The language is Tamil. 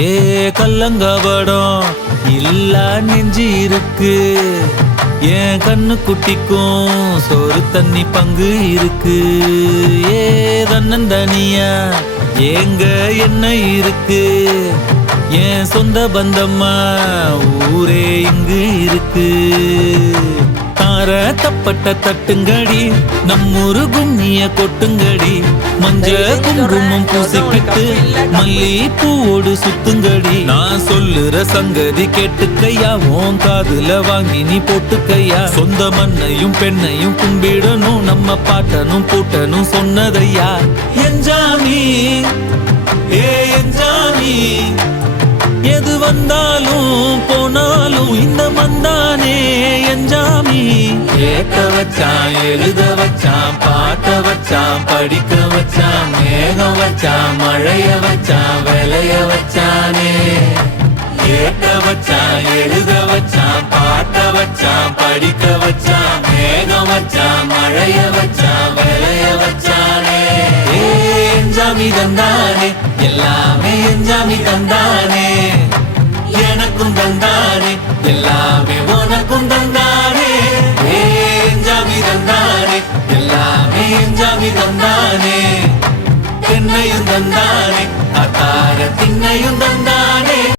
ஏ கல்லங்கபடம் இல்ல நெஞ்சு இருக்கு, என் கண்ணு குட்டிக்கும் சோறு தண்ணி பங்கு இருக்கு. ஏ தன்னந்தனியா ஏங்க என்ன இருக்கு, என் சொந்த பந்தம்மா ஊரே இங்கு இருக்கு. தார தப்பட்ட தட்டுங்கடி, நம்மூரு கும்மிய கொட்டுங்கடி, மஞ்ச குங்குமம் பூசிக்கிட்டு மல்லி பூவோடு சுத்துங்கடி. நான் சொல்லுற சங்கதி கேட்டுக்கையா, உன் காதுல வாங்கி நீ போட்டுக்கையா. சொந்த மண்ணையும் பெண்ணையும் கும்பிடணும், நம்ம பாட்டனும் பூட்டனும் சொன்னதையா. என்ஜாமி ஏ என்ஜாமி, எது வந்தாலும் போனாலும் இந்த மந்தானே என்ஜாமி. கேட்க வச்சான், எழுத வச்சான், பாட்ட வச்சான், படிக்க வச்சான், மேகம் வச்சான், மழைய வச்சான், விளைய வச்சானே. கேட்க வச்சான், எழுத வச்சான், பாட்ட வச்சான், படிக்க வச்சான், மேகம் வச்சான், மழைய வச்சான், விளைய வச்சானே. என்ஜாமி தந்தானே, எல்லாமே என்ஜாமி தந்தானே. எனக்கும் தந்தானே, எல்லாமே உனக்கும் தந்தானே. என்ஜாமி தந்தானே, எல்லாமே என்ஜாமி தந்தானே. தென்னையும் தந்தானே, அத்தார திண்ணையும் தந்தானே.